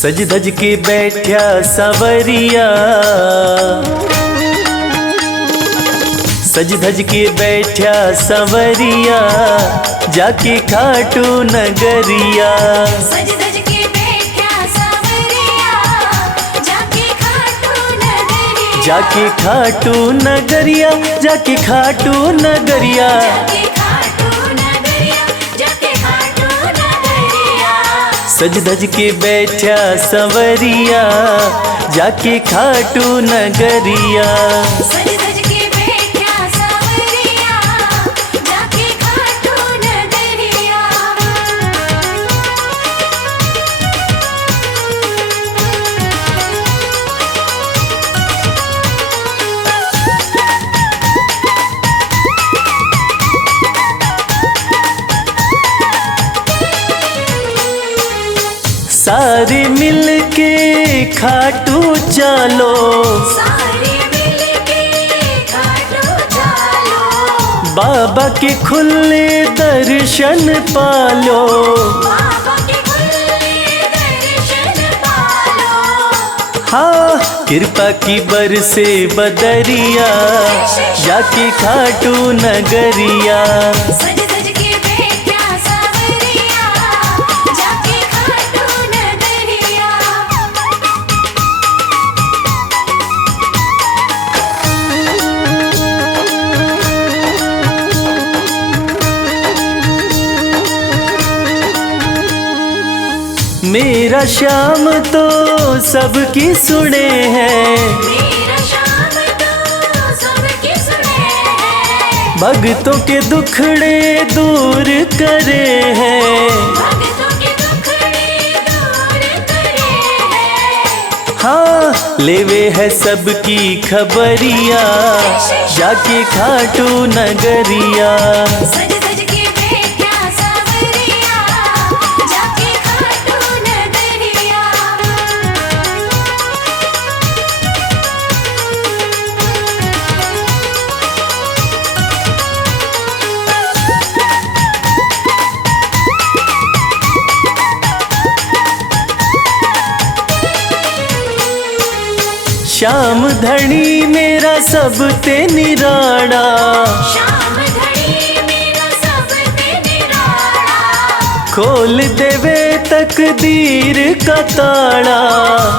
सज धज के बैठा सवरिया, सज धज के बैठा सवरिया, जाके खाटू नगरिया। सज धज के बैठा सवरिया, जाके खाटू नगरिया। जाके खाटू नगरिया, जाके खाटू नगरिया। जाके खाटू नगरिया, जाके खाटू नगरिया। सज धज के बैठा सवरिया, जाके खाटू नगरिया। सज धज के बैठा सवरिया, जाके खाटू नगरिया। सारे मिल के खाटू चलो, सारे मिलके खाटू चलो। बाबा के खुले दर्शन पालो। बाबा के खुले दर्शन पालो। हाँ कृपा की बरसे बदरिया, जाके खाटू नगरिया। सज धज के बैठा सवरिया, जाके खाटू नगरिया। मेरा श्याम तो सबकी सुने हैं, मेरा श्याम तो सबकी सुने हैं। भक्तों के दुखड़े दूर करे हैं। भक्तों के दुखड़े दूर करे हैं। हाँ लेवे है सबकी खबरिया, जाके खाटू नगरिया। सज धज के बैठा सवरिया, जाके खाटू नगरिया। श्याम धनी मेरा सब ते निराड़ा, श्याम धनी मेरा सब ते निराला। खोल देवे तकदीर का ताड़ा।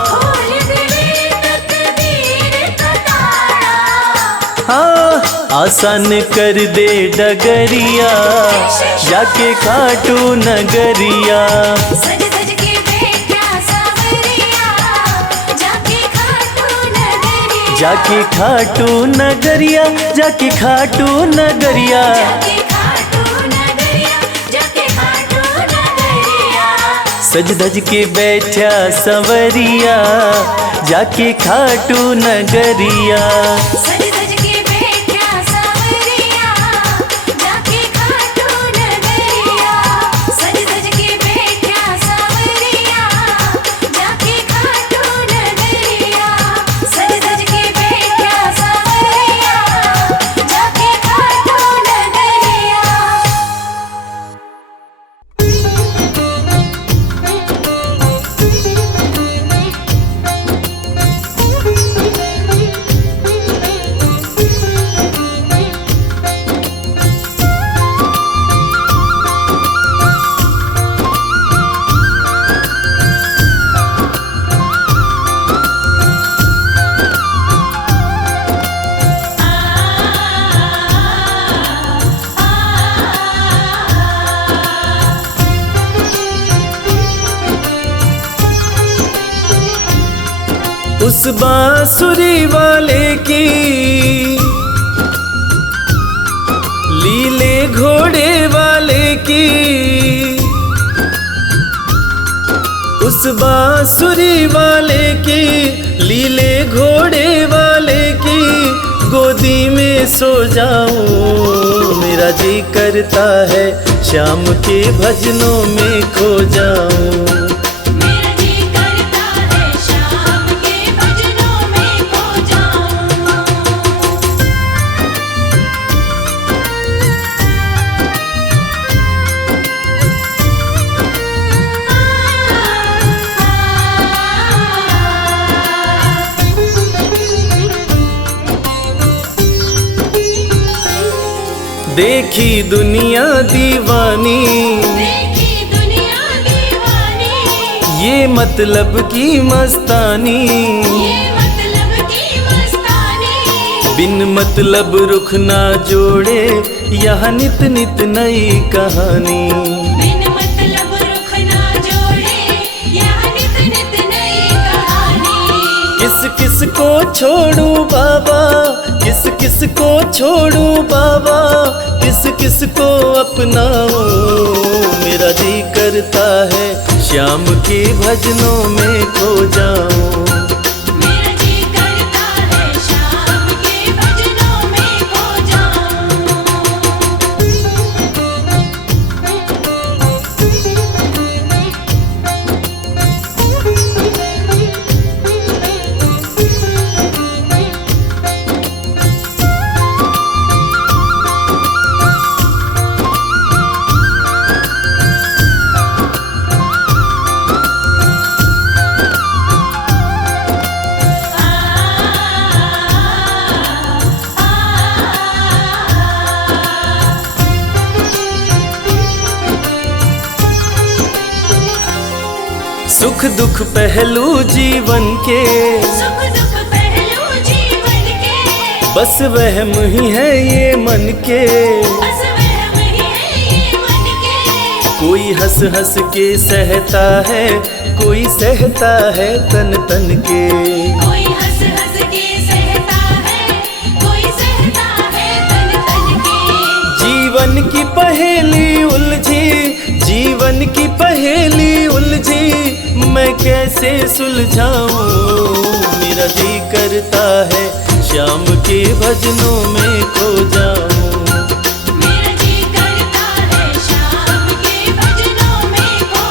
खोल देवे तकदीर का ताला। हाँ आसान कर दे डगरिया, जाके खाटू नगरिया। सज धज के बैठा सवरिया, जाके खाटू नगरिया। जाके खाटू नगरिया, जाके खाटू नगरिया। जाके खाटू नगरिया, जाके खाटू नगरिया। सज धज के बैठा सवरिया, जाके खाटू नगरिया। सज धज के बैठा सवरिया, जाके खाटू नगरिया। सज धज के बैठा सवरिया, जाके खाटू नगरिया। सज धज के बैठा सवरिया, जाके खाटू नगरिया। उस बांसुरी वाले की लीले घोड़े वाले की, उस बांसुरी वाले की लीले घोड़े वाले की गोदी में सो जाऊं। मेरा जी करता है शाम के भजनों में खो जाऊं। मेरा जी करता है शाम के भजनों में खो जाऊं। देखी दुनिया दीवानी, देखी दुनिया दीवानी, ये मतलब की मस्तानी, ये मतलब की मस्तानी। बिन मतलब रुख ना जोड़े यहाँ नित नित नई कहानी। बिन मतलब रुख ना जोड़े यहाँ नित नित नई कहानी। किस किस को छोड़ूं बाबा, किस किस को छोड़ूं बाबा, किस किस को अपनाऊं। मेरा जी करता है श्याम के भजनों में खो जाऊं। मेरा जी करता है शाम के भजनों में खो सुख दुख पहलू जीवन के, सुख दुख पहलू जीवन के, बस वहम ही है ये मन के। बस वहम ही है ये मन के। कोई हंस हंस के सहता है, कोई सहता है तन तन के। कोई हंस हंस के सहता है, कोई सहता है तन तन के। जीवन की पहेली उलझी, जीवन की पहेली उलझी, मैं कैसे सुलझाऊं। मेरा जी करता है श्याम के भजनों में खो जाऊं। मेरा जी करता है शाम के भजनों में खो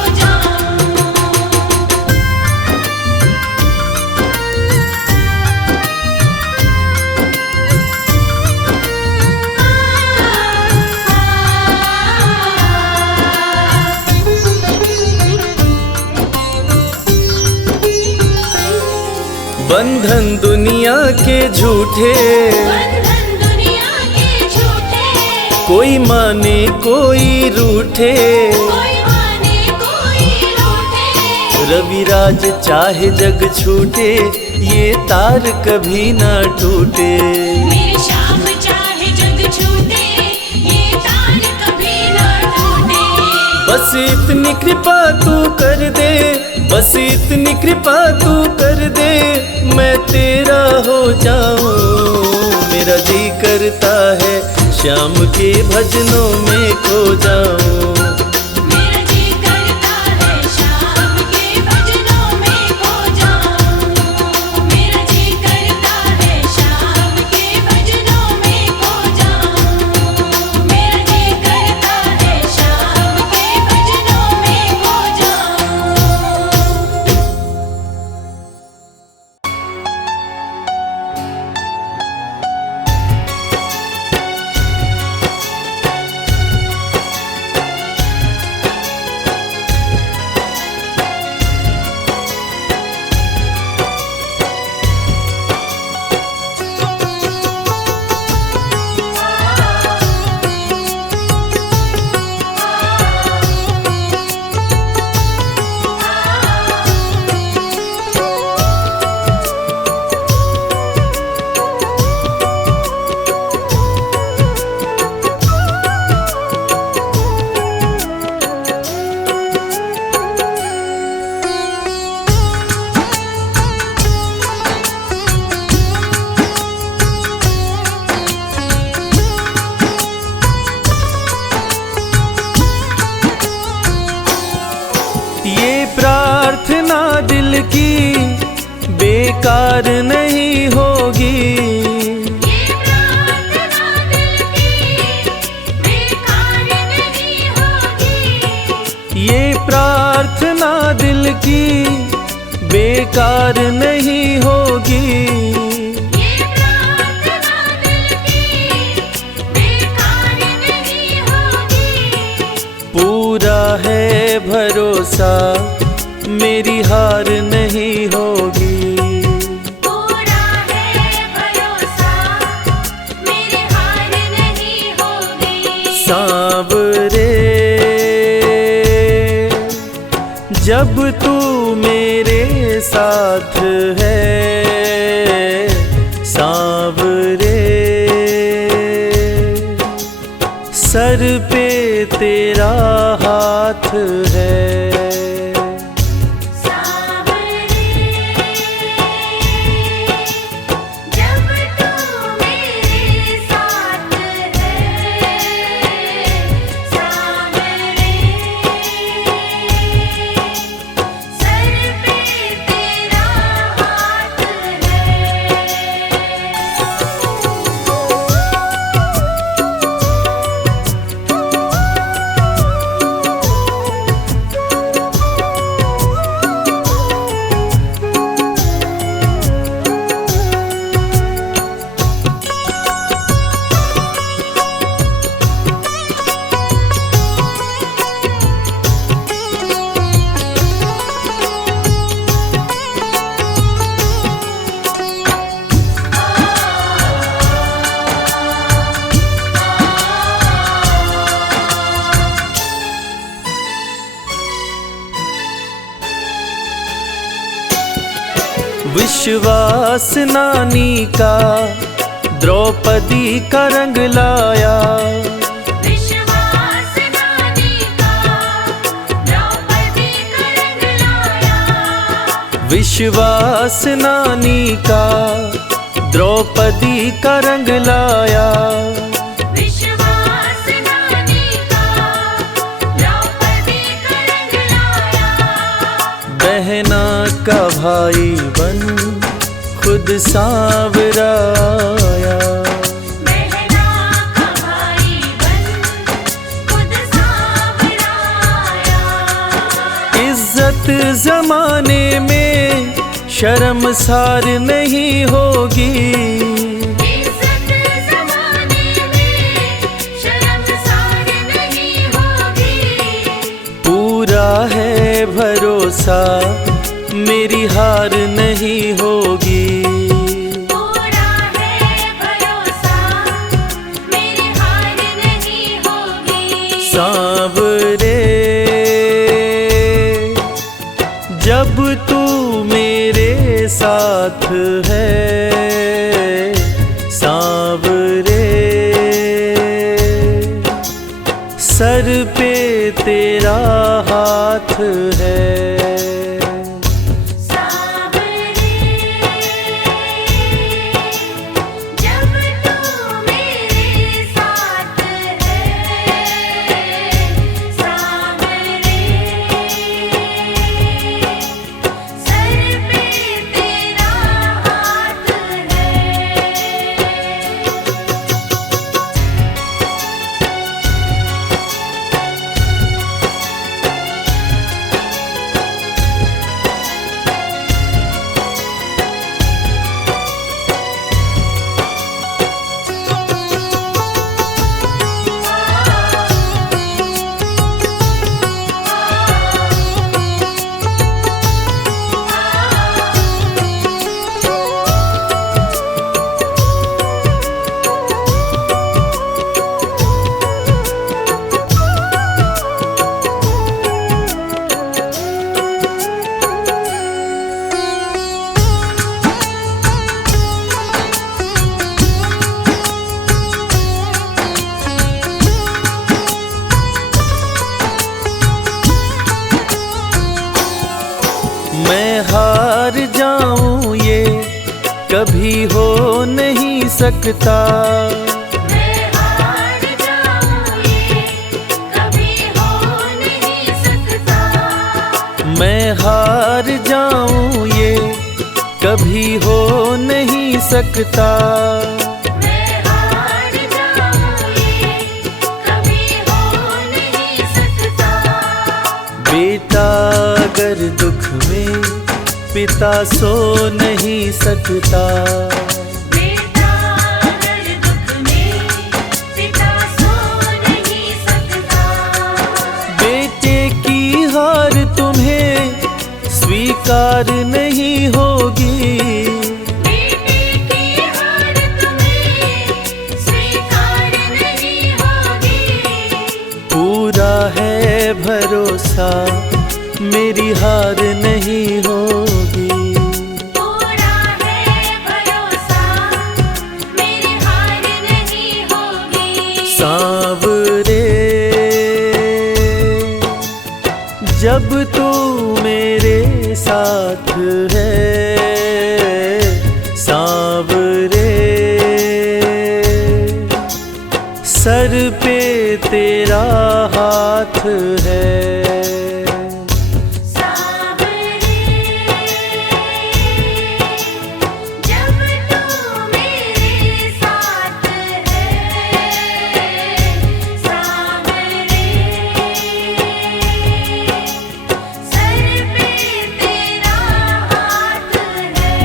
बंधन दुनिया के झूठे, बंधन दुनिया के झूठे, कोई माने कोई रूठे। कोई माने कोई रूठे। रविराज चाहे जग छूटे, ये तार कभी ना टूटे। मेरे श्याम चाहे जग छूटे, ये तार कभी ना टूटे। बस इतनी कृपा तू कर दे, बस इतनी कृपा तू कर दे, मैं तेरा हो जाऊं। मेरा जी करता है श्याम के भजनों में खो जाऊं। मेरा जी करता है शाम के भजनों में खो जाऊं। मेरा जी करता है शाम के भजनों में खो जाऊं। मेरा जी करता है शाम के भजनों में खो जाऊं। प्रार्थना दिल की बेकार नहीं होगी। ये प्रार्थना दिल की बेकार नहीं होगी। ये प्रार्थना दिल की बेकार नहीं होगी। ये प्रार्थना दिल की बेकार नहीं होगी। पूरा है भरोसा मेरी हार नहीं होगी। पूरा है भरोसा मेरी हार नहीं होगी। जब तू मेरे साथ है सांवरे, सर पे तेरा हाथ है। सांवरे, जब तू मेरे साथ है सांवरे, सर पे तेरा हाथ है। विश्वास नानी का द्रौपदी का रंग लाया, विश्वास नानी का द्रौपदी का रंग लाया, विश्वास नानी का द्रौपदी का रंग लाया। विश्वास नानी का द्रौपदी का रंग लाया, बहना का भाई बन खुद सांवरा आया, बहना का भाई बन खुद सांवरा आया। इज्जत जमाने में शर्मसार नहीं होगी, इज्जत ज़माने में शर्मसार नहीं होगी। पूरा है भरोसा मेरी हार नहीं होगी। पूरा है भरोसा मेरी हार नहीं होगी। सांवरे, जब तू मेरे साथ है सांवरे, सर पे तेरा हाथ है। सांवरे, जब तू मेरे साथ है सांवरे, सर पे तेरा हाथ है। मैं हार जाऊं ये कभी हो नहीं सकता, मैं हार जाऊं ये कभी हो नहीं सकता। मैं हार जाऊं ये कभी हो नहीं सकता। मैं हार जाऊं ये कभी हो नहीं सकता। बेटा अगर दुख में पिता सो नहीं सकता, बेटा अगर दुख में पिता सो नहीं सकता। बेटे की हार तुम्हें स्वीकार नहीं होगी, बेटे की हार तुम्हें स्वीकार नहीं होगी। पूरा है भरोसा मेरी हार नहीं होगी। पूरा है भरोसा, मेरी हार नहीं होगी। सांवरे जब तू मेरे साथ है, सांवरे सर पे तेरा हाथ है। सांवरे जब तू मेरे साथ है, सांवरे सर पे तेरा हाथ है।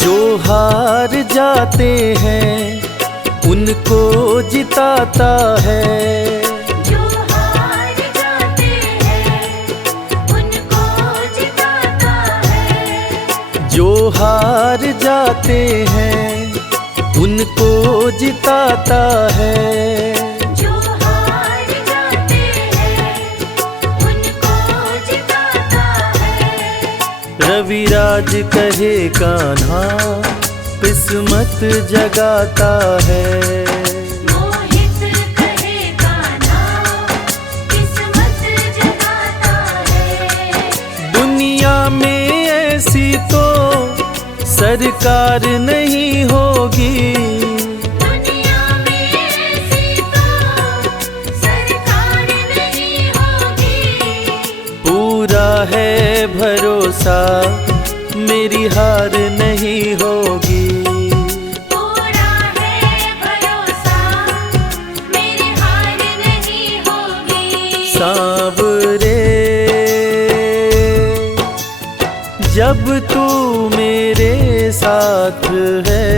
जो हार जाते हैं उनको जिताता है, जो हार जाते हैं उनको जिताता है। जो हार जाते हैं उनको जिताता है। जो हार जाते हैं उनको जिताता है। रविराज कहे कान्हा किस्मत जगाता है। मोहित कहे कान्हा किस्मत जगाता है। दुनिया में ऐसी तो सरकार नहीं होगी, दुनिया में ऐसी तो सरकार नहीं होगी। पूरा है भरोसा मेरी हार नहीं होगी। पूरा है भरोसा, मेरी हार नहीं होगी। सांवरे जब तू मेरे साथ है,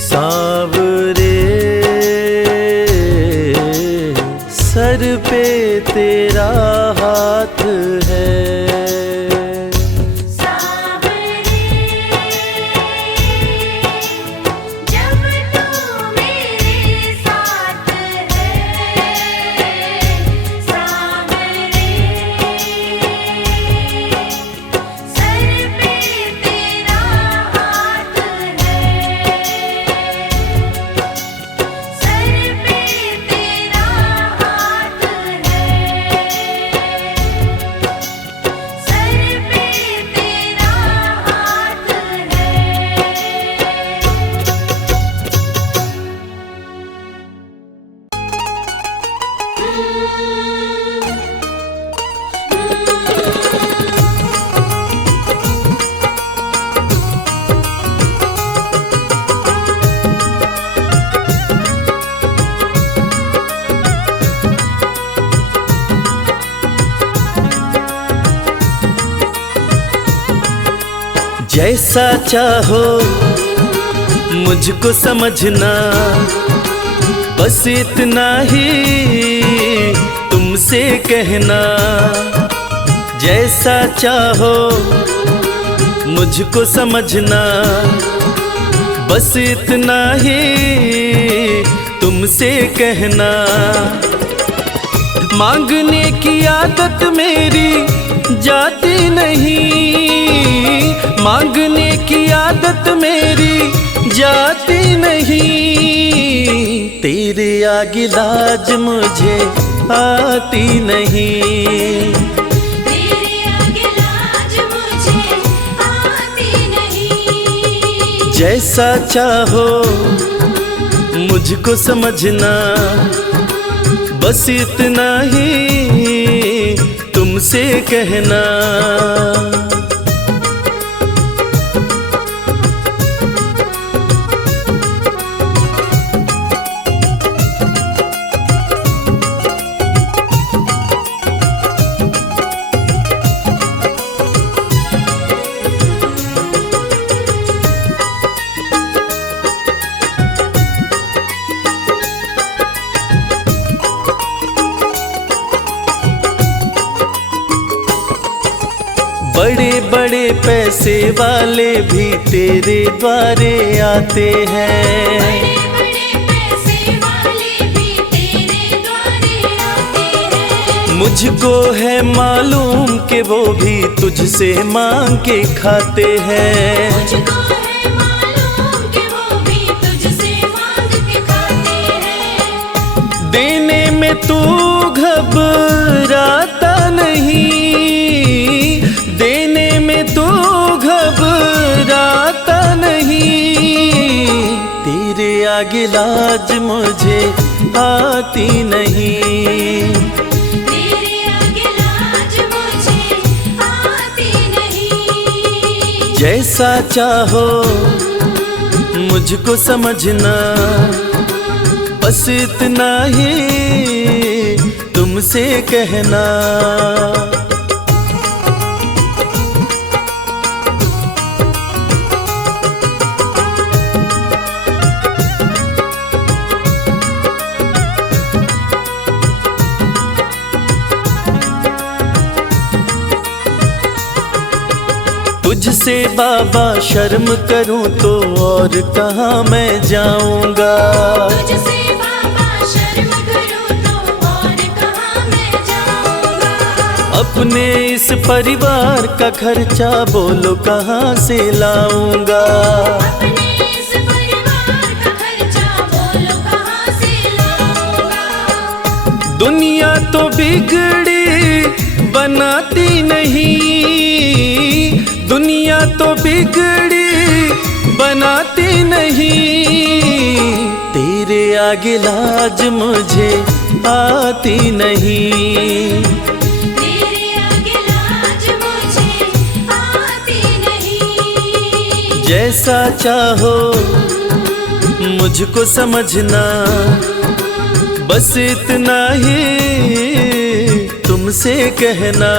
सांवरे सर पे तेरा हाथ है। सांवरे जब तू मेरे साथ है, सांवरे सर पे तेरा हाथ है। सर पे तेरा हाथ है। सर पे तेरा हाथ है। जैसा चाहो मुझको समझना, बस इतना ही तुमसे कहना। जैसा चाहो मुझको समझना, बस इतना ही तुमसे कहना। मांगने की आदत मेरी जाती नहीं, मांगने की आदत मेरी जाती नहीं। तेरे आगे लाज मुझे आती नहीं। तेरे आगे लाज मुझे आती नहीं। जैसा चाहो मुझको समझना, बस इतना ही तुमसे कहना। बड़े बड़े पैसे वाले भी तेरे द्वारे आते हैं। बड़े बड़े पैसे वाले भी तेरे द्वारे आते हैं। मुझको है मालूम कि वो भी तुझसे मांग के खाते हैं। मुझको है मालूम कि वो भी तुझसे मांग के खाते हैं। देने में तू घबराता नहीं, देने में तू घबराता नहीं। तेरे आगे लाज मुझे आती नहीं। तेरे आगे लाज मुझे आती नहीं। जैसा चाहो मुझको समझना, बस इतना ही तुमसे कहना। तुझसे बाबा शर्म करूं तो और कहाँ मैं जाऊंगा। तुझसे बाबा शर्म करूं तो और कहाँ मैं जाऊंगा। अपने इस परिवार का खर्चा बोलो कहाँ से लाऊंगा। अपने इस परिवार का खर्चा बोलो कहाँ से लाऊंगा। दुनिया तो बिगड़ी बनाती नहीं, दुनिया तो बिगड़ी बनाती नहीं। तेरे आगे लाज मुझे आती नहीं। तेरे आगे लाज मुझे आती नहीं। जैसा चाहो मुझको समझना, बस इतना ही तुमसे कहना।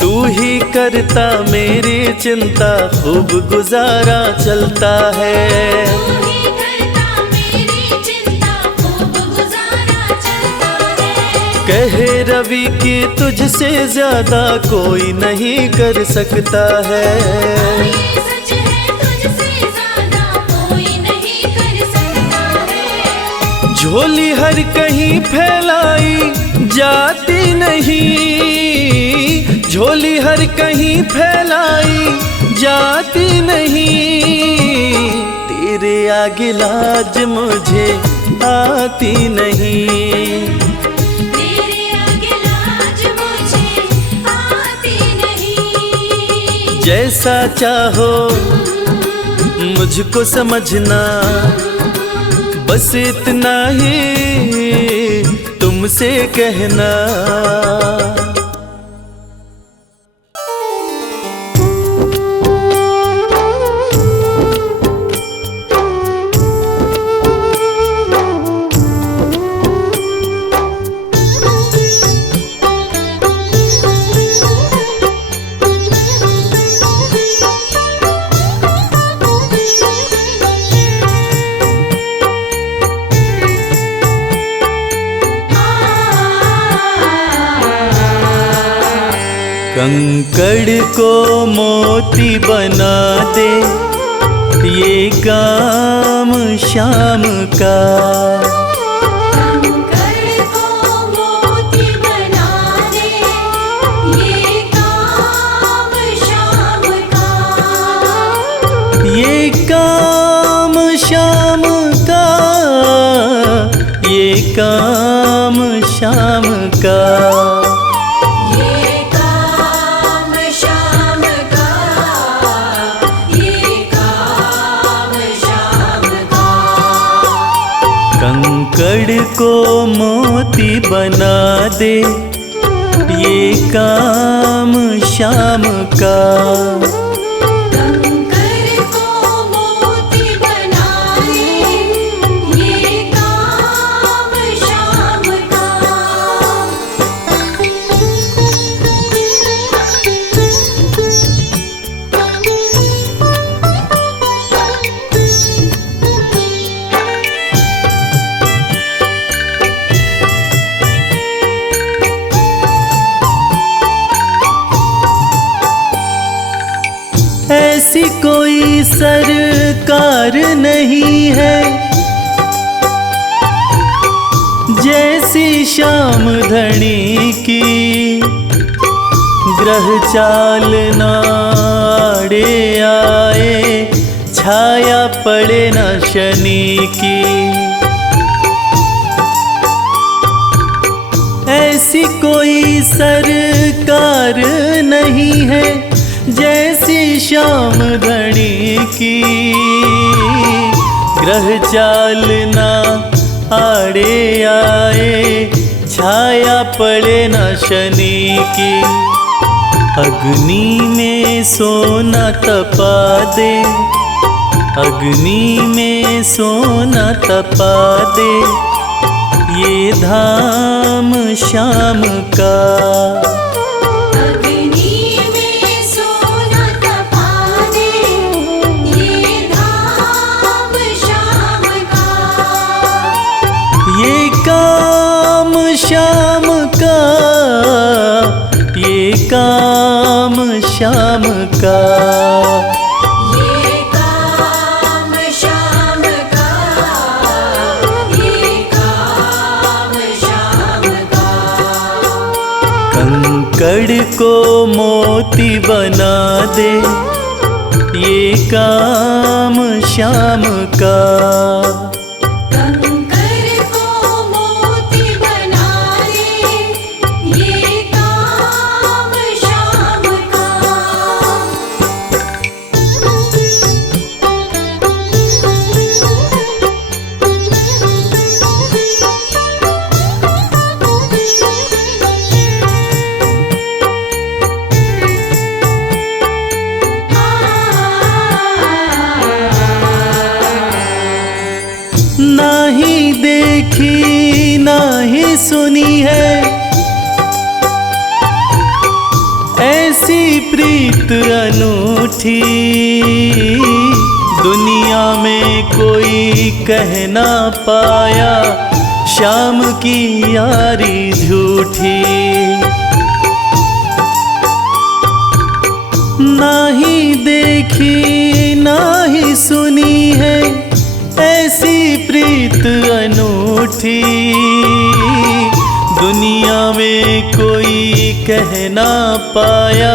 तू ही करता मेरी चिंता, खूब गुजारा चलता है। तू ही करता मेरी चिंता, खूब गुजारा चलता है। कहे रवि कि तुझसे ज्यादा कोई नहीं कर सकता है। ये सच है, तुझसे ज्यादा कोई नहीं कर सकता है। झोली हर कहीं फैलाई जाती नहीं, झोली हर कहीं फैलाई जाती नहीं। तेरे आगे लाज मुझे आती नहीं। तेरे आगे लाज मुझे आती नहीं। जैसा चाहो मुझको समझना, बस इतना ही तुमसे कहना। कंकड़ को मोती बना दे, ये काम शाम का। कंकड़ को मोती बना दे, ये काम शाम का। ये काम शाम का, ये काम शाम का। कंकड़ को मोती बना दे, ये काम श्याम का। कंकर को मोती बनाए, ये काम श्याम का। ऐसी कोई सरकार नहीं है जैसी श्याम धनी की। ग्रह चाल नाड़े आए, छाया पड़े न शनि की। ऐसी कोई सरकार नहीं है जैसी श्याम धनी की। ग्रह चाल ना आड़े आए, छाया पड़े न शनि की। अग्नि में सोना तपा दे, अग्नि में सोना तपा दे, ये धाम श्याम का। अग्नि में सोना तपा दे, ये धाम श्याम का। ये काम श्याम का, ये काम श्याम का। ये काम श्याम का, ये काम श्याम का। कंकड़ को मोती बना दे, ये काम श्याम का। कंकर को मोती बना दे, ये काम श्याम का। नाही देखी नाही सुनी है ऐसी प्रीत अनूठी। दुनिया में कोई कह ना पाया श्याम की यारी झूठी। नाही देखी नाही सुनी है ऐसी प्रीत अनूठी। दुनिया में कोई कह ना पाया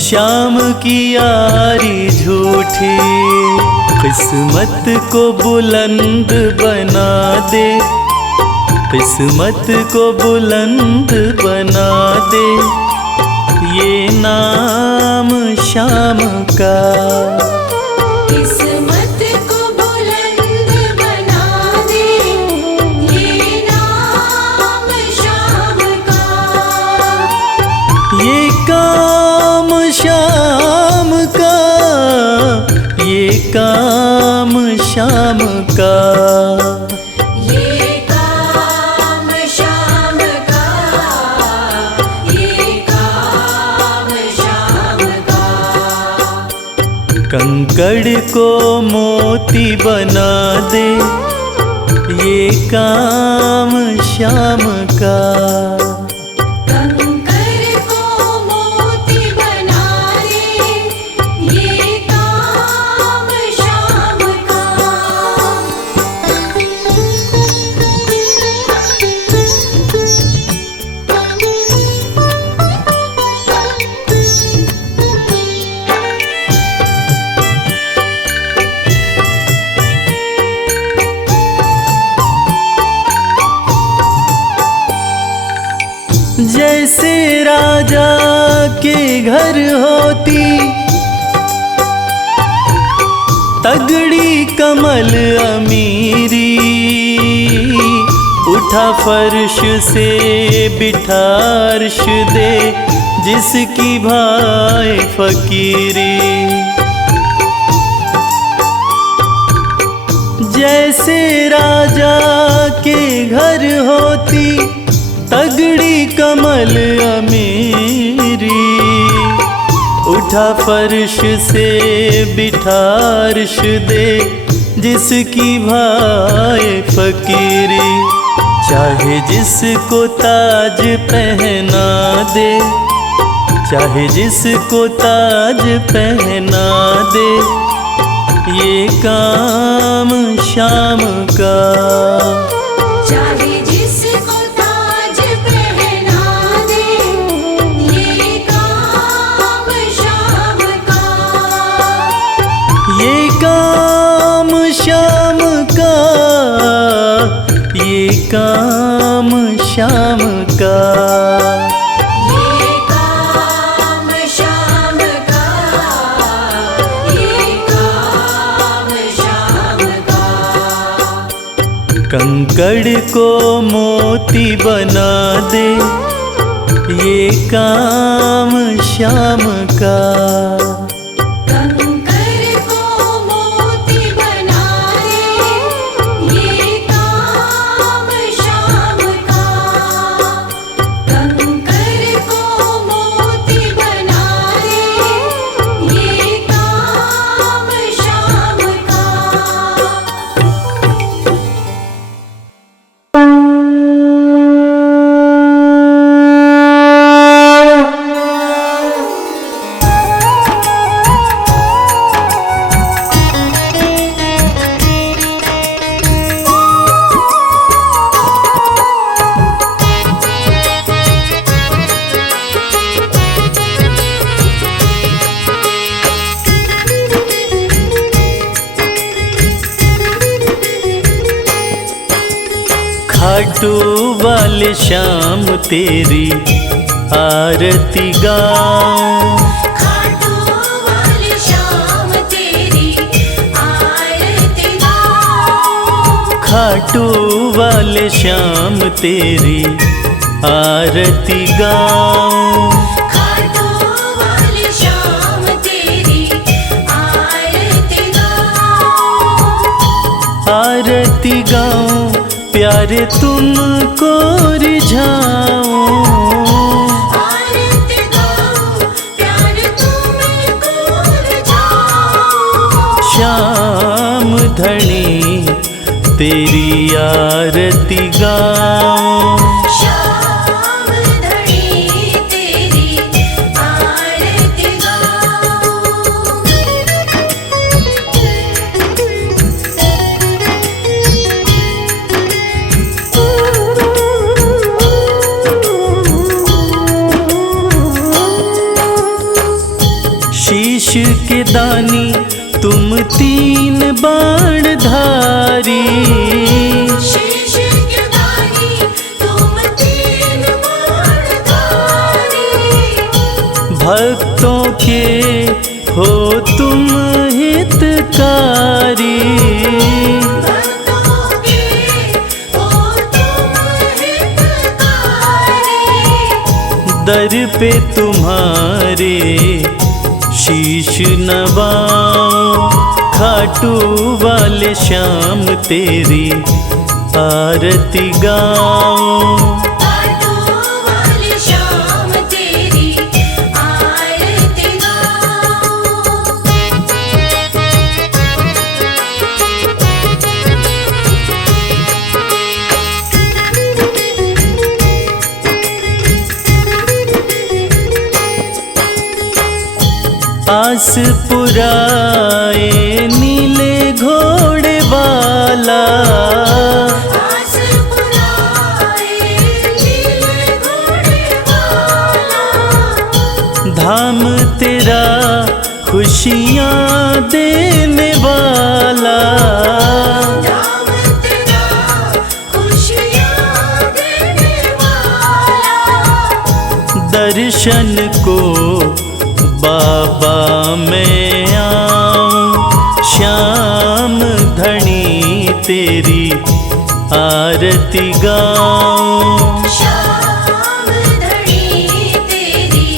श्याम की यारी झूठी। किस्मत को बुलंद बना दे, किस्मत को बुलंद बना दे, ये नाम श्याम का। किस्मत को बुलंद बना दे, ये नाम श्याम का। ये काम श्याम का, ये काम श्याम का। ये काम श्याम का, ये काम श्याम का। कंकड़ को मोती बना दे, ये काम श्याम का। कंकर को मोती बना दे, ये काम श्याम का। जैसे राजा के घर होती तगड़ी कमल अमीरी। उठा फर्श से बिठा अर्श दे, जिसकी भाए फकीरी। जैसे राजा के घर होती तगड़ी कमल अमीरी, उठा फर्श से बिठा अर्श दे जिसकी भाए फकीरी। चाहे जिसको ताज पहना दे, चाहे जिसको ताज पहना दे, ये काम शाम का। चाहे जिसको ताज पहना दे, ये काम शाम का। ये काम शाम का, ये काम शाम का। ये काम शाम का, ये काम शाम का। कंकड़ को मोती बना दे, ये काम शाम का। कंकर को मोती बना दे, ये काम शाम का। कंकर को मोती बना दे, ये काम शाम का। खाटू वाले शाम तेरी आरती गाऊं, खाटू वाली शाम तेरी आरती गाऊं। खाटू वाले शाम तेरी आरती गाऊं। खाटू वाली शाम तेरी आरती गाऊं। आरती गाऊं प्यारे तुमको रिझाऊं। आरती गाऊं प्यार तुमको रिझाऊं। श्याम धनी तेरी आरती गाऊं। श्याम धनी तेरी आरती गाऊं। शीश के दानी तुम तीन बाण धारी, शीश के दानी तुम तीन बाणधारी। भक्तों के हो तुम हितकारी। भक्तों के हो तुम हितकारी। दर पे तुम्हारे शीश नवाऊं। खाटू वाले श्याम तेरी आरती गाऊं। खाटू वाली शाम तेरी आरती गाऊं। आस पुराए नीले घोड़े वाला, आस पुराए नीले घोड़े वाला। धाम तेरा खुशियाँ देने वाला। धाम तेरा खुशियाँ देने वाला। दर्शन को बाबा मैं आऊं। श्याम धनी तेरी आरती गाऊं। श्याम धनी तेरी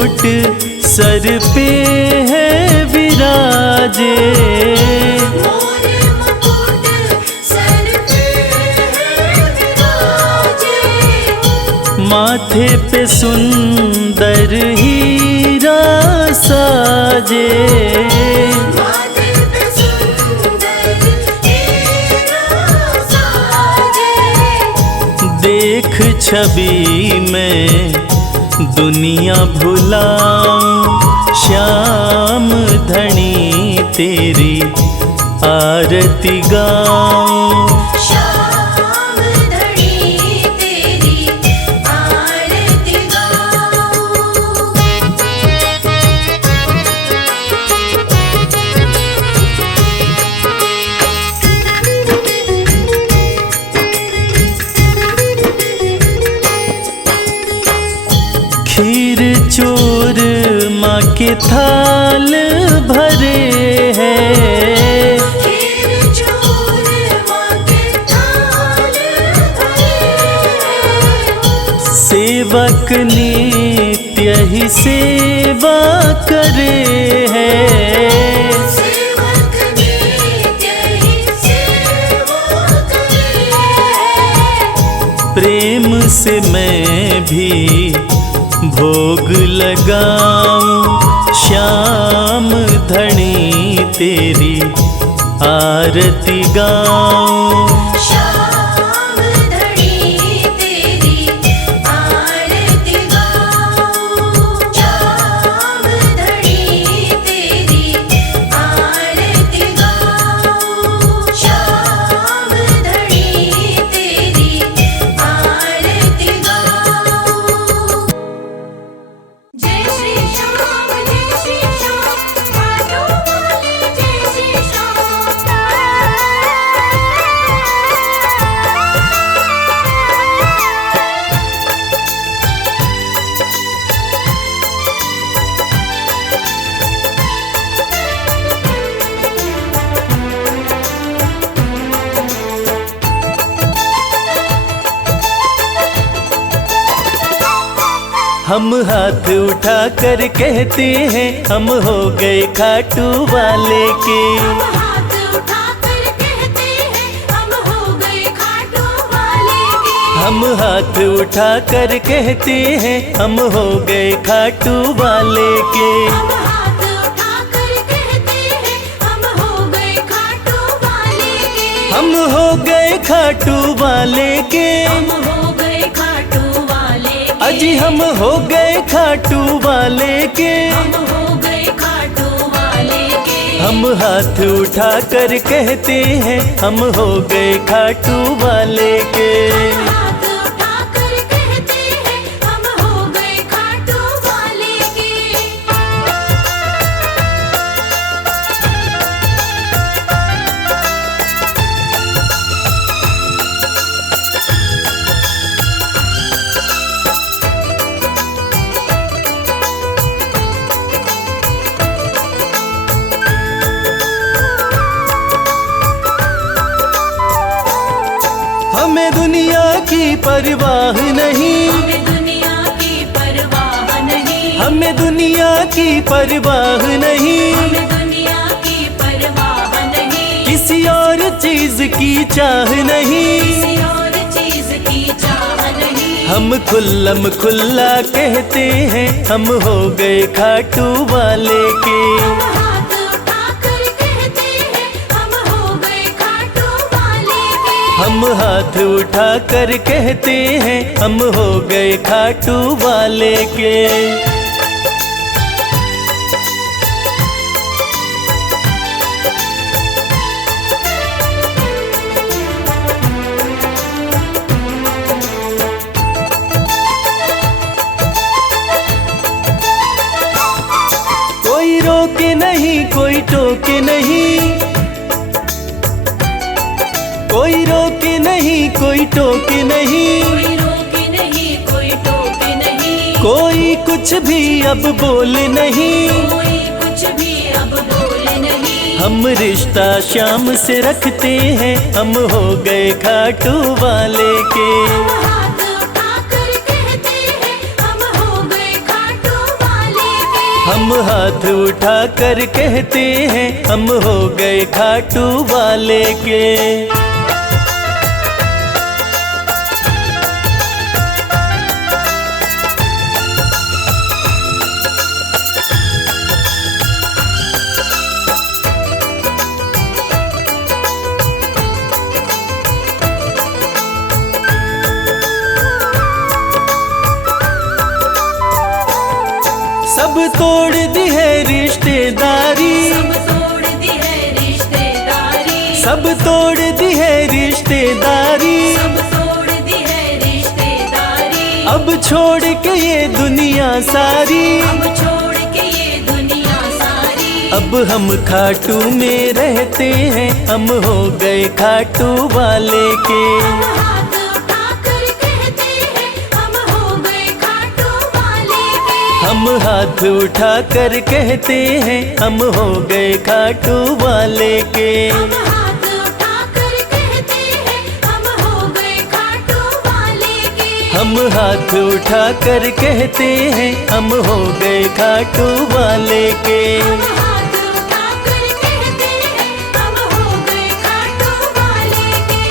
मुकुट सर पे है विराजे, मोर मुकुट सर पे है विराजे, माथे पे सुंदर हीरा साजे, माथे पे सुंदर हीरा साजे, देख छवि में दुनिया भुलाऊं, श्याम धनी तेरी आरती गाऊं। श्याम धनी तेरी आरती गाऊं। खीर चोर माँ के थाल भरे हैं, खीर चोर माँ के थाल भरे, सेवक नित्य ही सेवा करे हैं। सेवक नित्य ही सेवा करे, प्रेम से मैं भी भोग लगाऊं, श्याम धनी तेरी आरती गाऊं। श्याम धनी तेरी आरती गाऊं। श्याम धनी तेरी आरती गाऊं। श्याम धनी तेरी आरती गाऊं। जय श्री श्याम, जय श्री श्याम, माधो वाले जय श्री श्याम। हम हाथ उठा कर कहते हैं हम हो गए खाटू वाले के। हम हाथ उठाकर कहते हैं हम हो गए खाटू वाले के। हम हाथ उठा कर कहते हैं हम हो गए खाटू वाले के। हम हाथ उठाकर कहते हैं हम हो गए खाटू वाले के। हम हो गए खाटू वाले के। हम हो गए खाटू वाले के। अजी हम हो गए खाटू वाले के। हम हो गए खाटू वाले के। हम हाथ उठा कर कहते हैं हम हो गए खाटू वाले के। हम हाथ उठाकर कहते हैं हम हो गए खाटू वाले के। हमें दुनिया की परवाह नहीं। हमें दुनिया की परवाह नहीं। हमें दुनिया की परवाह नहीं। हमें दुनिया की परवाह नहीं। किसी और चीज की चाह नहीं। किसी और चीज की चाह नहीं। हम खुल्लम खुल्ला कहते हैं हम हो गए खाटू वाले के। हम हाथ उठाकर कहते हैं हम हो गए खाटू वाले के। हम हाथ उठा कर कहते हैं हम हो गए खाटू वाले के। कोई रोके नहीं कोई टोके नहीं। कोई रोके नहीं कोई टोके नहीं। कोई रोके नहीं कोई टोके नहीं। कोई कुछ भी अब बोले नहीं। कोई कुछ भी अब बोले नहीं। हम रिश्ता शाम से रखते हैं हम हो गए खाटू वाले के। हम हाथ उठाकर कहते हैं हम हो गए खाटू वाले हम हाथ उठा कर कहते हैं हम हो गए खाटू वाले के। सब तोड़ दी है रिश्तेदारी, सब तोड़ दी है रिश्तेदारी, सब तोड़ दी है रिश्तेदारी, सब तोड़ दी है रिश्तेदारी। अब छोड़ के ये दुनिया सारी, अब छोड़ के ये दुनिया सारी। अब हम खाटू में रहते हैं हम हो गए खाटू वाले के। हम हाथ उठाकर कहते हैं हम हो गए खाटू वाले के। हम हाथ उठा कर कहते हैं हम हो गए खाटू वाले के। हम हाथ उठाकर कहते हैं हम हो गए खाटू वाले के। हम हाथ उठा कर कहते हैं हम हो गए खाटू वाले के। हम हाथ उठाकर कहते हैं हम हो गए खाटू वाले के।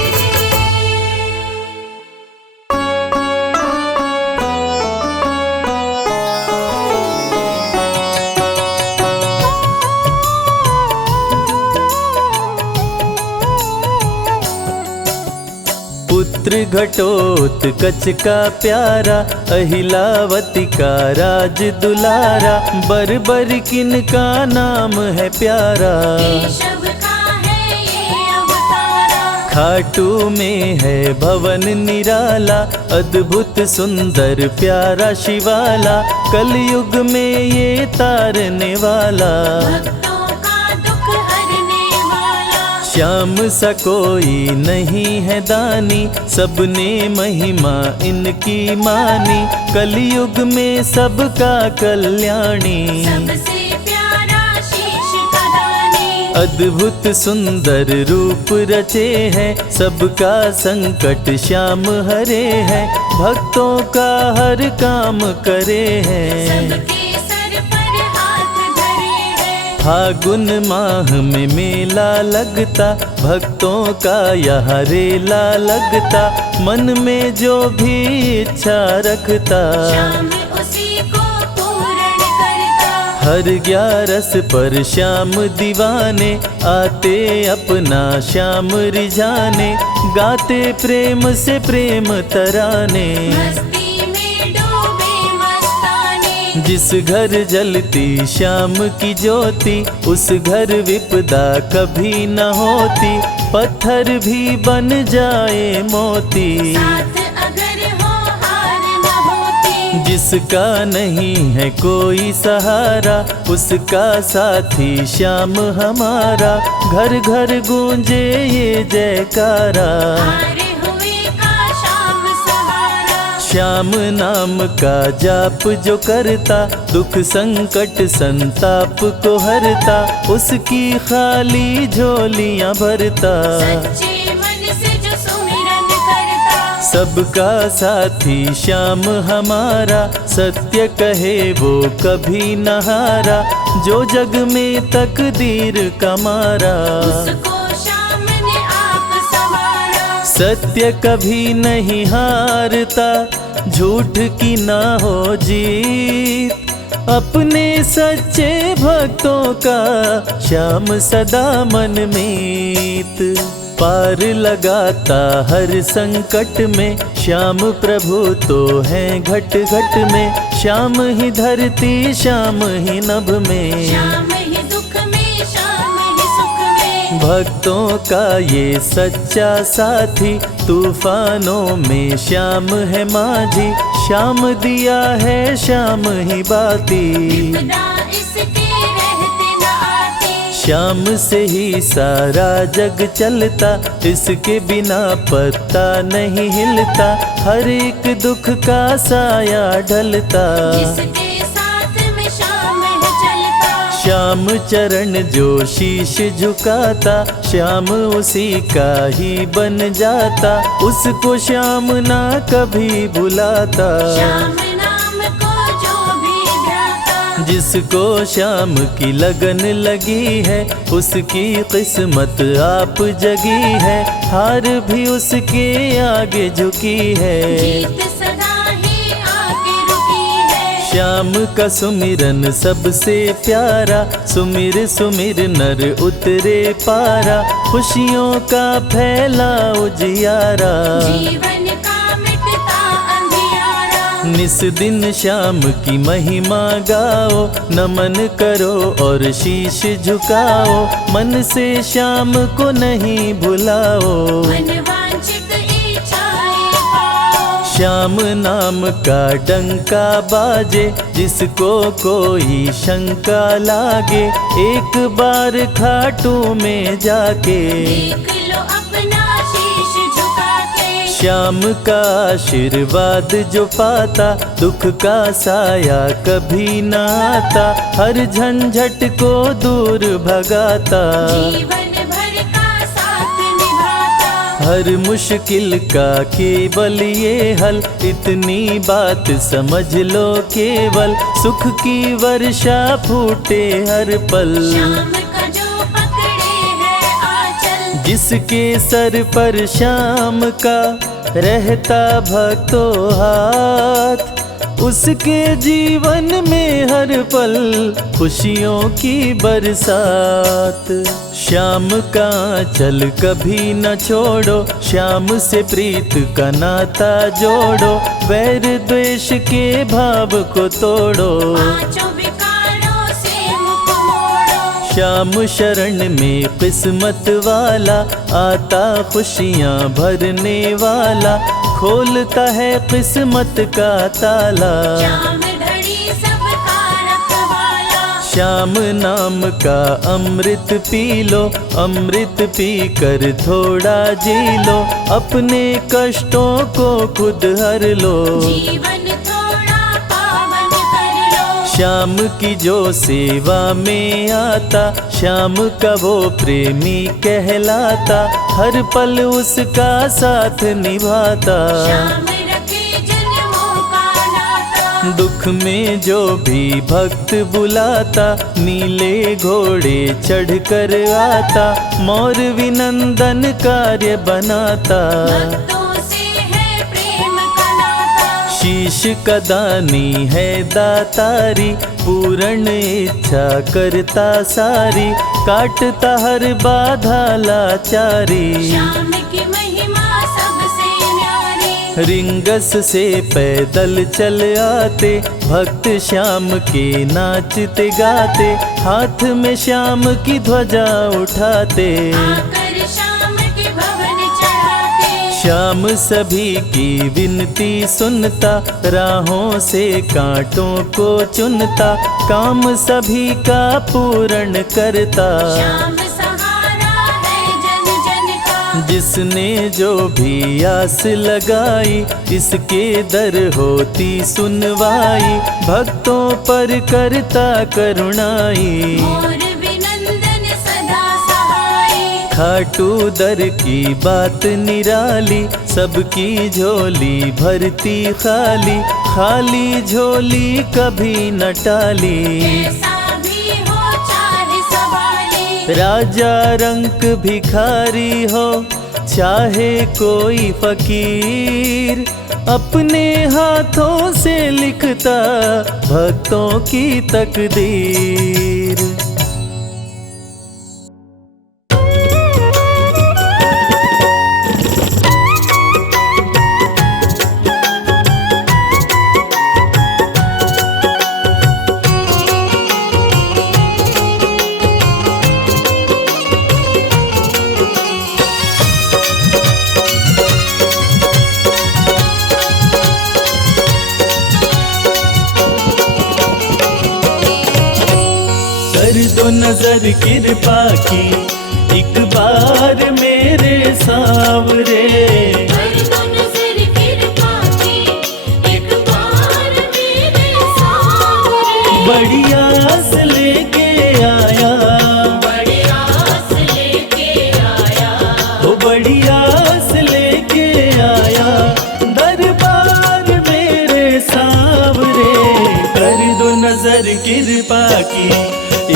पुत्र घटोत्कच का प्यारा अहिलावती का राज दुलारा बर किन का नाम है प्यारा। केशव का है ये अवतारा, खाटू में है भवन निराला अद्भुत सुंदर प्यारा शिवाला कलयुग में ये तारने वाला। भक्तों का दुख हरने वाला, श्याम सा कोई नहीं है दानी सबने महिमा इनकी मानी कलयुग में सबका कल्याणी। सबसे प्यारा शीश का दानी, अद्भुत सुंदर रूप रचे हैं सबका संकट श्याम हरे हैं भक्तों का हर काम करे हैं। सबके सर पर हाथ धरे हैं। फागुन माह में मेला लगता भक्तों का यहाँ रेला लगता मन में जो भी इच्छा रखता श्याम उसी को पूर्ण करता। हर 11 पर श्याम दीवाने आते अपना श्याम रिझाने गाते प्रेम से प्रेम तराने। मस्ती में डूबे मस्ताने, जिस घर जलती श्याम की ज्योति उस घर विपदा कभी न होती पत्थर भी बन जाए मोती। साथ अगर हो हार न होती, जिसका नहीं है कोई सहारा उसका साथी श्याम हमारा घर घर गूंजे ये जयकारा। हारे हुए का श्याम सहारा। श्याम नाम का जाप जो करता दुख संकट संताप को हरता उसकी खाली झोलियां भरता। सच्चे मन से जो सुमिरन करता, सबका साथी श्याम हमारा सत्य कहे वो कभी न हारा जो जग में तकदीर का मारा। उसको श्याम ने आप संवारा। सत्य कभी नहीं हारता झूठ की ना हो जीत अपने सच्चे भक्तों का श्याम सदा मन मीत। पार लगाता हर संकट में श्याम प्रभु तो हैं घट घट में श्याम ही धरती श्याम ही नभ में। श्याम ही दुख में श्याम ही सुख में, भक्तों का ये सच्चा साथी तूफानों में श्याम है माझी श्याम दिया है श्याम ही बाती। विपदा इसके रहते न आती, श्याम से ही सारा जग चलता इसके बिना पत्ता नहीं हिलता हर एक दुख का साया ढलता। जिसके साथ में श्याम है चलता, श्याम चरण जो शीश झुकाता श्याम उसी का ही बन जाता उसको श्याम ना कभी भुलाता। श्याम नाम को जो भी ध्याता, जिसको शाम की लगन लगी है उसकी किस्मत आप जगी है, हार भी उसके आगे झुकी है। जीत सदा ही आके रुकी है। श्याम का सुमिरन सबसे प्यारा, सुमिर सुमिर नर उतरे पारा, खुशियों का फैला उजियारा। जीवन का मिटता अंधियारा। निस दिन श्याम की महिमा गाओ, नमन करो और शीश झुकाओ, मन से श्याम को नहीं भुलाओ। मनवांछित इच्छाएं पाओ। श्याम नाम का डंका बाजे, जिसको कोई शंका लागे, एक बार खाटू में जाके देख लो अपना शीश झुका के। श्याम का आशीर्वाद जो पाता, दुख का साया कभी न आता, हर झंझट को दूर भगाता। जीवन भर का साथ निभाता। हर मुश्किल का केवल ये हल, इतनी बात समझ लो केवल, सुख की वर्षा फूटे हर पल। श्याम का जो पकड़े है आंचल। जिसके सर पर श्याम का रहता भक्तों हाथ, उसके जीवन में हर पल खुशियों की बरसात। श्याम का चल कभी न छोड़ो, श्याम से प्रीत का नाता जोड़ो, वैर द्वेष के भाव को तोड़ो। पांचों विकारों से मुख मोड़ो। श्याम शरण में किस्मत वाला, आता खुशियाँ भरने वाला, खोलता है किस्मत का ताला। श्याम धड़ी सबका रखवाला। श्याम नाम का अमृत पी लो, अमृत पी कर थोड़ा जी लो, अपने कष्टों को खुद हर लो। जीवन थोड़ा पावन कर लो। श्याम की जो सेवा में आता, श्याम का वो प्रेमी कहलाता, हर पल उसका साथ निभाता। श्याम रखे जन्मों का नाता। दुख में जो भी भक्त बुलाता, नीले घोड़े चढ़ कर आता, मोर विनंदन कार्य बनाता। भक्तों से है प्रेम का नाता। शीश का दानी है दातारी, पूर्ण इच्छा करता सारी, काटता हर बाधा लाचारी। श्याम की महिमा सबसे न्यारी। रिंगस से पैदल चल आते, भक्त श्याम के नाचते गाते, हाथ में श्याम की ध्वजा उठाते। आकर श्याम के भवन चढ़ाते। श्याम सभी की विनती सुनता, राहों से कांटों को चुनता, काम सभी का पूर्ण करता। श्याम सहारा है जन जन का। जिसने जो भी आस लगाई, इसके दर होती सुनवाई, भक्तों पर करता करुणाई। मोर विनंदन सदा सहाय। खाटू दर की बात निराली, सबकी झोली भरती खाली, खाली झोली कभी न टाली। कैसा भी हो चाहे सवाली। राजा रंक भिखारी हो, चाहे कोई फकीर, अपने हाथों से लिखता भक्तों की तकदीर। कर दो नजर कृपा की एक बार मेरे सांवरे, कर दो नजर कृपा की एक बार मेरे सांवरे। बड़ी आस लेके आया, बड़ी आस लेके आया। वो बड़ी आस लेके आया, दरबार मेरे सांवरे। कर दो नजर नजर कृपा की,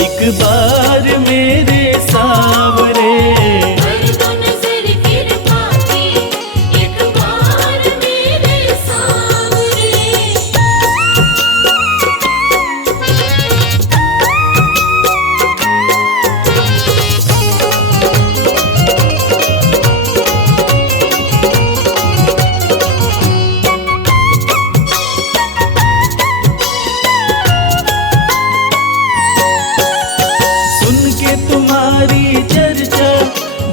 एक बार मेरे सावरे। कर दो नजर कृपा की, एक बार मेरे सांवरे। सुन के तुम्हारी चर्चा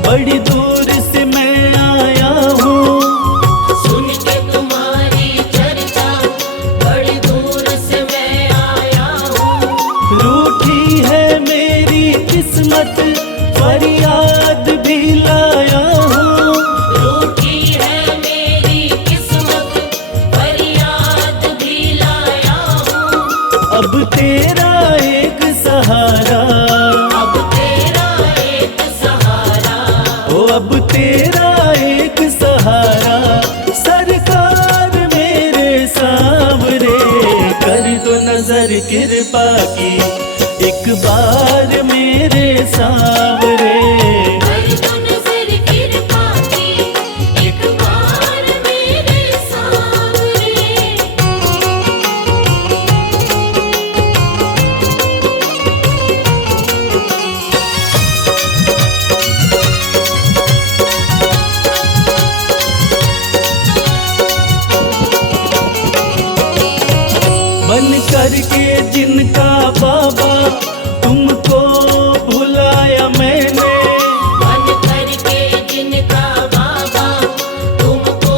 बड़ी दूर से मैं आया हूँ। सुन के तुम्हारी चर्चा बड़ी दूर से मैं आया हूँ। रूठी है मेरी किस्मत, फरियाद भी लाया हूँ। रूठी है मेरी किस्मत, फरियाद भी लाया हूँ। अब तेरा एक सहारा, अब तेरा एक सहारा, ओ अब तेरा एक सहारा, सरकार मेरे सावरे। कर दो नजर कृपा की, एक बार मेरे सावरे। कर दो नजर कृपा की, एक बार मेरे सांवरे। बन करके जिनका बाबा तुमको भुलाया मैंने। बन करके जिनका बाबा तुमको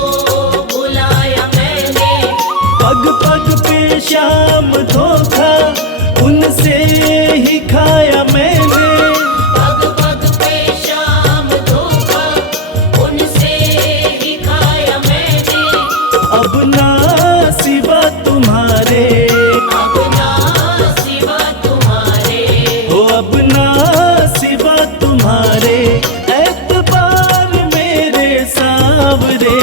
बुलाया मैंने। पग पग पे शाम धोखा उनसे ही खाया मैंने। पग पग पे शाम धोखा उनसे ही खाया मैंने। अब ना सिवा तुम्हारे, अब ना सिवा तुम्हारे, हो अब ना सिवा तुम्हारे, एतबार मेरे सावरे।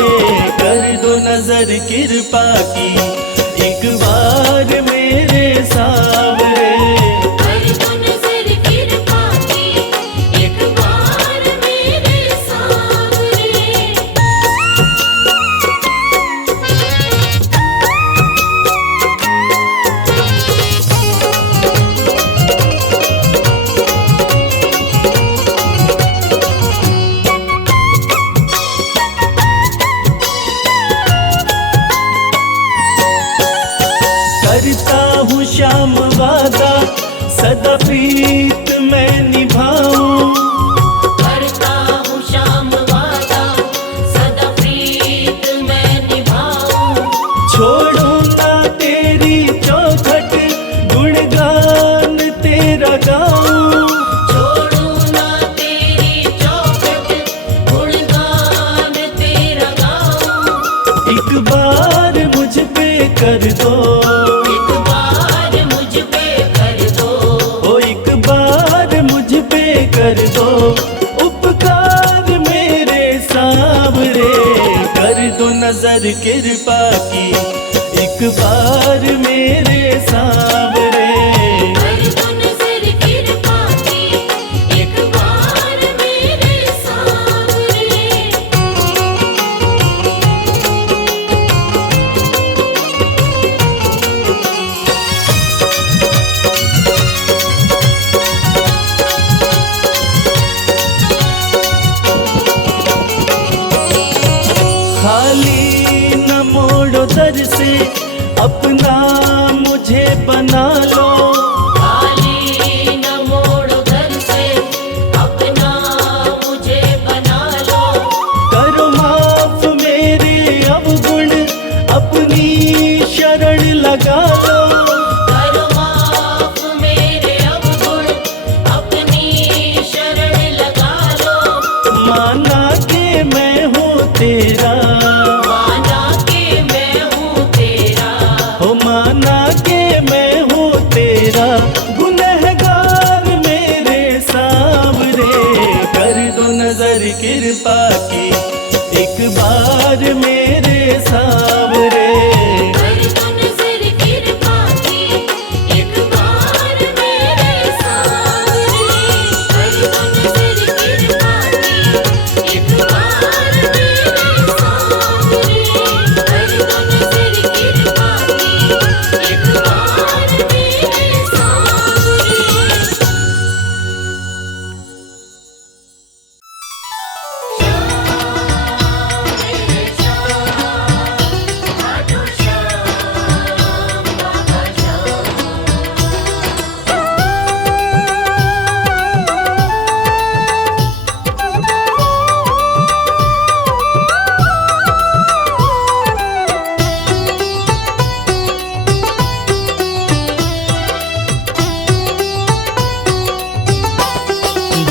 कर दो नजर कृपा की, एक बार मेरे सावरे। कर दो नजर कृपा की, एक बार मेरे सांवरे। करता हूँ श्याम वादा, सदा प्रीत मैं निभाऊं। करता हूँ श्याम वादा, सदा प्रीत मैं निभाऊं। छोड़ो ना तेरी चौखट, गुणगान तेरा गाऊं। छोड़ू ना तेरी चौखट, गुणगान तेरा गाऊं। एक बार मुझ पे कर दो, एक बार मुझ पे कर दो। ओ एक बार मुझ पे कर दो उपकार मेरे सावरे। कर दो नजर कृपा की, एक बार मेरे सावरे। कर दो नजर कृपा की, एक बार मेरे सांवरे। खाली न मोड़ो दर से, अपना मुझे बना लो। खाली न मोड़ो दर से, अपना मुझे बना लो। करो माफ मेरे अवगुण, अपनी शरण लगा लो। करो माफ मेरे अवगुण, अपनी शरण लगा लो। माना कि मैं हूँ तेरा, माना कि मैं हूँ तेरा। हो माना कि मैं हूँ तेरा, गुनहगार मेरे सावरे। कर दो नजर कृपा की, एक बार मेरे सावरे। कर दो नजर कृपा की, एक बार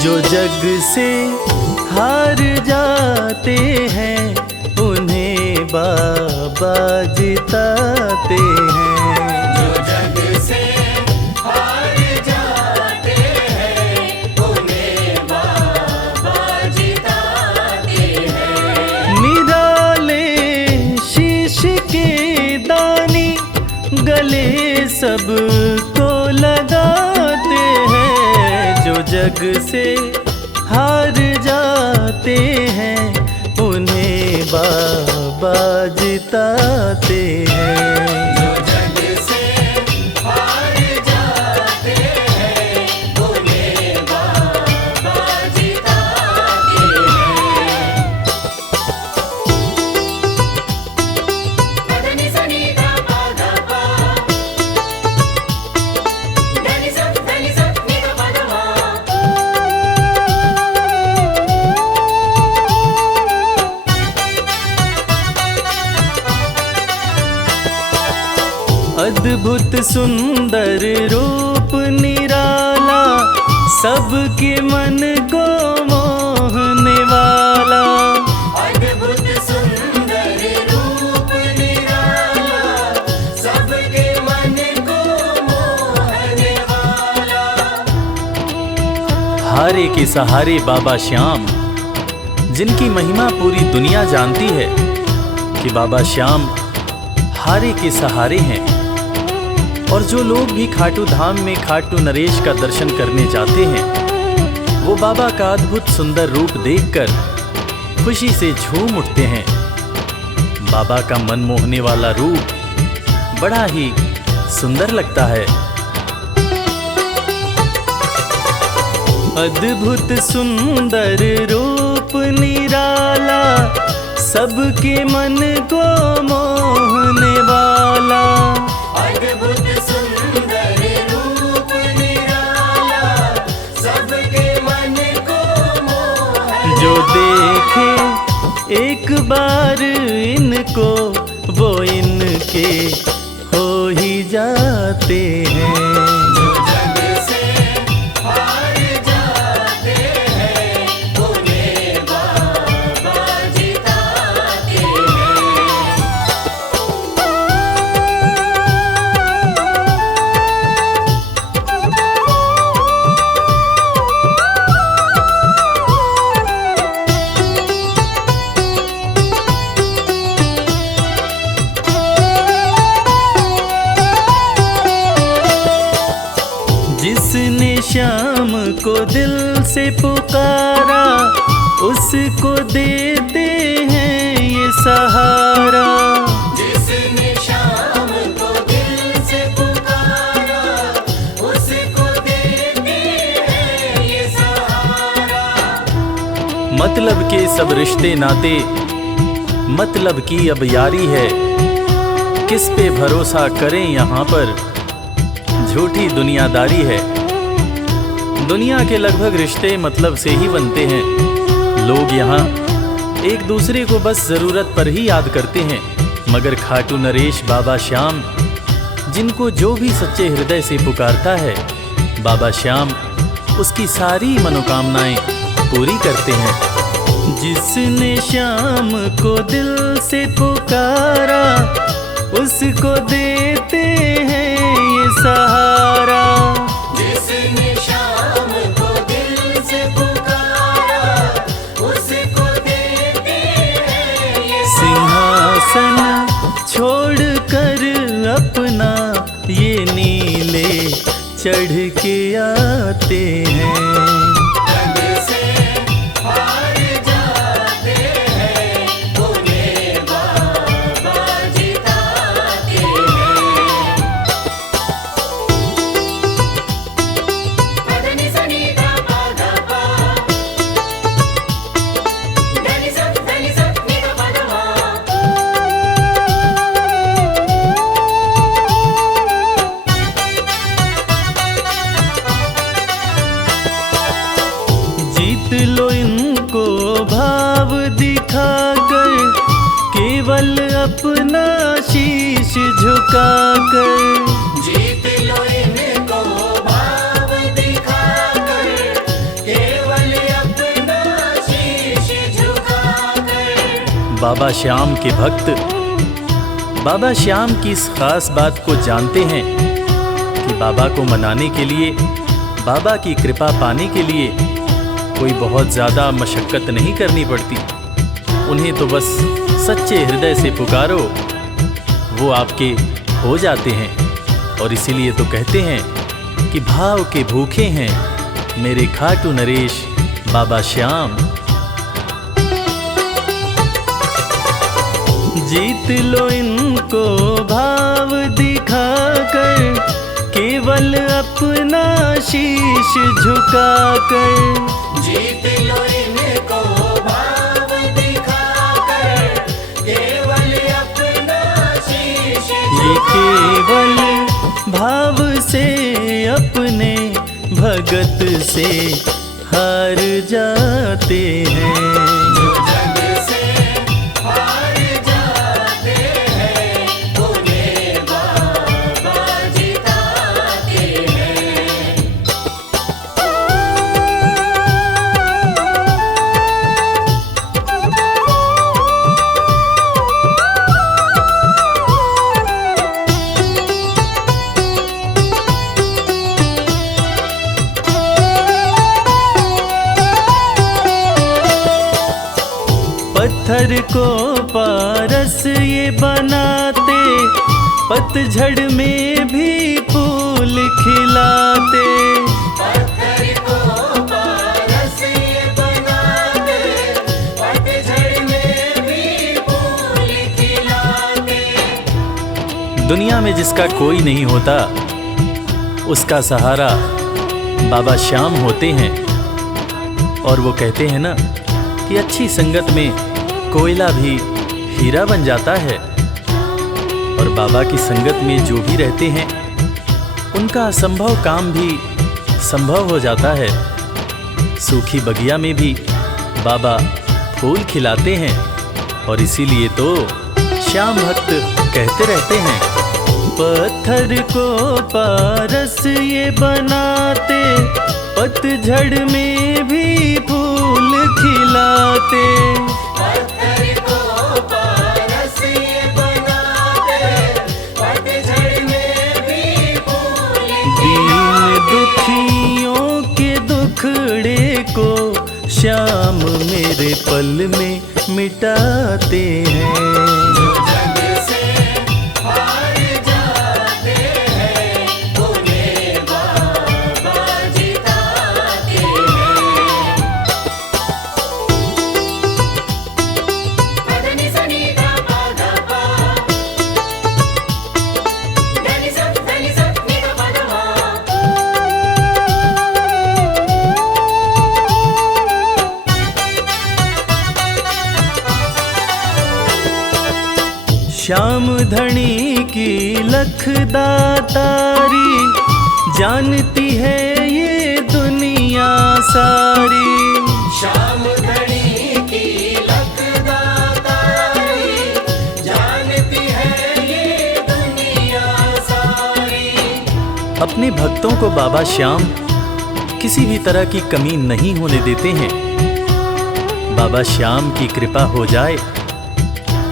जो जग से हार जाते हैं उन्हें बाबा जिताते हैं। जो जग से हार जाते हैं उन्हें बाबा जिताते हैं। निराले शीश के दानी गले सबको लगाते हैं। जो जग से हार जाते हैं उन्हें बाबा जिताते हैं। जो जग से हार जाते हैं उन्हें बाबा जिताते हैं। पदनि सनि धा पा धा पा, धनि सा नि धा पा धा मा। अद्भुत सुंदर रूप निराला सबके मन को मोहने वाला। अद्भुत सुंदर रूप निराला सबके मन को मोहने वाला। हारे के सहारे बाबा श्याम, जिनकी महिमा पूरी दुनिया जानती है कि बाबा श्याम हारे के सहारे हैं। और जो लोग भी खाटू धाम में खाटू नरेश का दर्शन करने जाते हैं वो बाबा का अद्भुत सुंदर रूप देखकर खुशी से झूम उठते हैं। बाबा का मन मोहने वाला रूप बड़ा ही सुंदर लगता है। अद्भुत सुंदर रूप निराला सबके मन को मोहने वाला। अद्भुत सुंदर रूप निराला सबके मन को मोहने। जो देखे एक बार इनको वो इनके हो ही जाते हैं। जो जग से हार जाते हैं उन्हें बाबा जिताते हैं। जिसने श्याम को दिल से पुकारा उसको देते हैं ये सहारा। जिसने शाम को दिल से पुकारा उसको देते हैं ये सहारा। मतलब के सब रिश्ते नाते मतलब की अब यारी है। किस पे भरोसा करें यहाँ पर झूठी दुनियादारी है। दुनिया के लगभग रिश्ते मतलब से ही बनते हैं। लोग यहाँ एक दूसरे को बस जरूरत पर ही याद करते हैं, मगर खाटू नरेश बाबा श्याम जिनको जो भी सच्चे हृदय से पुकारता है बाबा श्याम उसकी सारी मनोकामनाएं पूरी करते हैं। जिसने श्याम को दिल से पुकारा उसको देते हैं ये सहारा। जिसने शाम को दिल से पुकारा उसको देते हैं ये सिंहासन छोड़कर अपना ये नीले चढ़ के आते हैं। जग से हार जाते हैं उन्हें बाबा जिताते हैं। पदनि सनि धा पा धा पा, धनि सा नि धा पा धा मा। जीत लो इनको भाव दिखाकर केवल अपना शीश झुकाकर। जीत लो इनको भाव दिखाकर केवल बाबा श्याम के भक्त बाबा श्याम की इस खास बात को जानते हैं कि बाबा को मनाने के लिए, बाबा की कृपा पाने के लिए कोई बहुत ज़्यादा मशक्क़त नहीं करनी पड़ती। उन्हें तो बस सच्चे हृदय से पुकारो, वो आपके हो जाते हैं। और इसीलिए तो कहते हैं कि भाव के भूखे हैं मेरे खाटू नरेश बाबा श्याम। जीत लो इनको भाव दिखाकर, केवल अपना शीश झुकाकर। जीत लो इनको भाव दिखाकर, केवल अपना शीश ये केवल भाव से अपने भगत से हार जाते हैं। जो जग से हार जाते हैं, उन्हें बाबा जिताते हैं। पत्थर को पारस ये बनाते, पतझड़ में भी फूल खिलाते। पत्थर को पारस ये बनाते, पतझड़ में भी फूल खिलाते। दुनिया में जिसका कोई नहीं होता, उसका सहारा बाबा श्याम होते हैं। और वो कहते हैं ना कि अच्छी संगत में कोयला भी हीरा बन जाता है। और बाबा की संगत में जो भी रहते हैं, उनका असंभव काम भी संभव हो जाता है। सूखी बगिया में भी बाबा फूल खिलाते हैं। और इसीलिए तो श्याम भक्त कहते रहते हैं, पत्थर को पारस ये बनाते, पतझड़ में भी फूल खिलाते। पत्थर को पारस ये बनाते, पतझड़ में भी फूल दीन दुखियों के दुखड़े को श्याम मेरे पल में मिटाते हैं। जो जग से हार जाते हैं, उन्हें बाबा जिताते हैं। पदनि सनि धा पा धा पा, धनि सा नि धा पा धा मा। श्याम धनी की लखदातारी, जानती है ये दुनिया सारी। श्याम धनी की लखदातारी, जानती है ये दुनिया सारी। अपने भक्तों को बाबा श्याम किसी भी तरह की कमी नहीं होने देते हैं। बाबा श्याम की कृपा हो जाए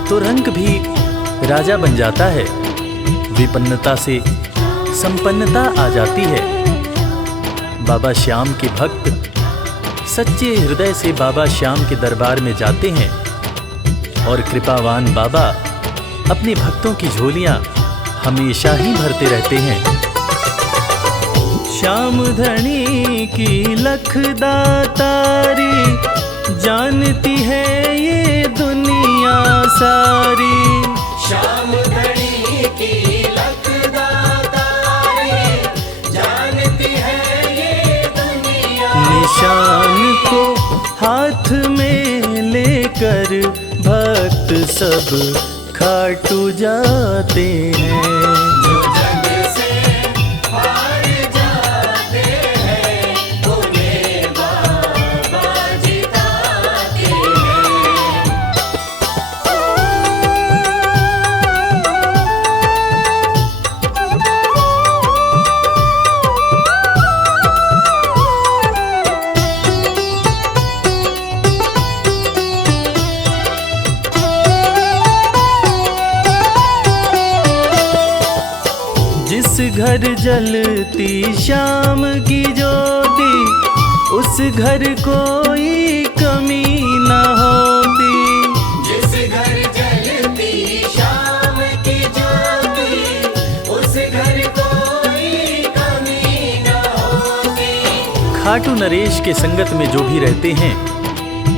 तो रंग भी राजा बन जाता है। विपन्नता से संपन्नता आ जाती है। बाबा श्याम के भक्त सच्चे हृदय से बाबा श्याम के दरबार में जाते हैं। और कृपावान बाबा अपने भक्तों की झोलियां हमेशा ही भरते रहते हैं। श्याम धनी की लखदातारी, जानती है ये दुनिया सारी। श्याम धनी की लखदातारी, जानती है ये दुनिया। निशान को हाथ में लेकर भक्त सब खाटू जाते हैं। जो जग से हार जाते हैं, उन्हें बाबा जिताते हैं। घर जलती शाम की ज्योति, उस घर कोई कमी न होती। जिस घर जलती शाम की ज्योति, उस घर कोई कमी न होती। खाटू नरेश के संगत में जो भी रहते हैं,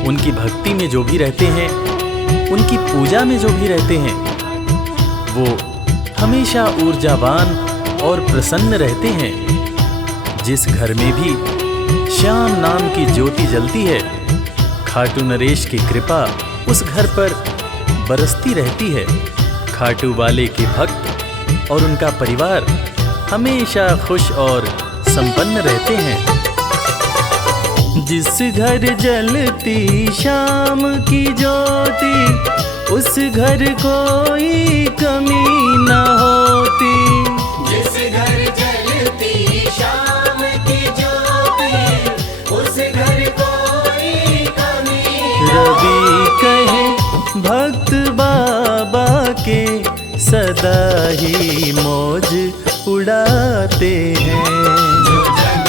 उनकी भक्ति में जो भी रहते हैं, उनकी पूजा में जो भी रहते हैं, वो हमेशा ऊर्जावान और प्रसन्न रहते हैं। जिस घर में भी श्याम नाम की ज्योति जलती है, खाटू नरेश की कृपा उस घर पर बरसती रहती है। खाटू वाले के भक्त और उनका परिवार हमेशा खुश और संपन्न रहते हैं। जिस घर जलती शाम की ज्योति, उस घर कोई कमी न होती। जिस घर जलती शाम की ज्योति, उस घर कोई कमी न रवि कहे भक्त बाबा के, सदा ही मौज उड़ाते हैं। जो जग